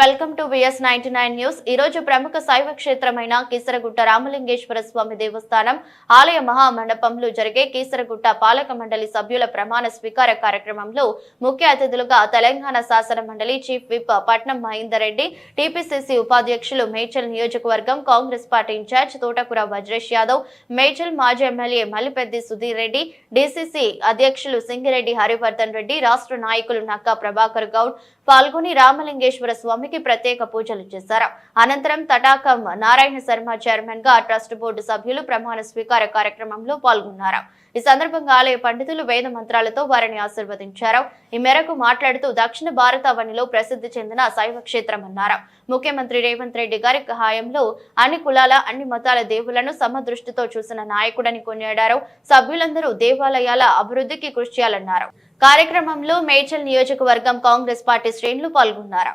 Welcome to BS ninety nine news. ఈ రోజు ప్రముఖ శైవ క్షేత్రమైన కీసరగుట్ట రామలింగేశ్వర స్వామి దేవస్థానం ఆలయ మహామండపంలో జరిగే కీసరగుట్ట పాలక మండలి సభ్యుల ప్రమాణ స్వీకార కార్యక్రమంలో ముఖ్య అతిథులుగా తెలంగాణ శాసన మండలి చీఫ్ విప్ పట్నం మహేందర్ రెడ్డి టీపీసీసీ ఉపాధ్యక్షులు మేచల్ నియోజకవర్గం కాంగ్రెస్ పార్టీ ఇన్ఛార్జ్ తోటకూర వజ్రేష్ యాదవ్ మేచల్ మాజీ ఎమ్మెల్యే మల్లిపెద్ది సుధీర్ రెడ్డి డీసీసీ అధ్యక్షులు సింగిరెడ్డి హరివర్ధన్ రెడ్డి రాష్ట్ర నాయకులు నక్కా ప్రభాకర్ గౌడ్ పాల్గొని రామలింగేశ్వర స్వామికి ప్రత్యేక పూజలు చేశారు. అనంతరం తటాకం నారాయణ శర్మ చైర్మన్గా ట్రస్ట్ బోర్డు సభ్యులు ప్రమాణ స్వీకార కార్యక్రమంలో పాల్గొన్నారు. ఈ సందర్భంగా ఆలయ పండితులు వేద మంత్రాలతో వారిని ఆశీర్వదించారు. ఈ మేరకు మాట్లాడుతూ దక్షిణ భారతావనిలో ప్రసిద్ధి చెందిన శైవ క్షేత్రం అన్నారు. ముఖ్యమంత్రి రేవంత్ రెడ్డి గారి హాయంలో అన్ని కులాల అన్ని మతాల దేవులను సమదృష్టితో చూసిన నాయకుడని కొనియాడారు. సభ్యులందరూ దేవాలయాల అభివృద్ధికి కృషి చేయాలన్నారు. కార్యక్రమంలో మేడ్చల్ నియోజకవర్గం కాంగ్రెస్ పార్టీ శ్రేణులు పాల్గొన్నారు?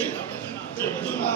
చెప్తున్నా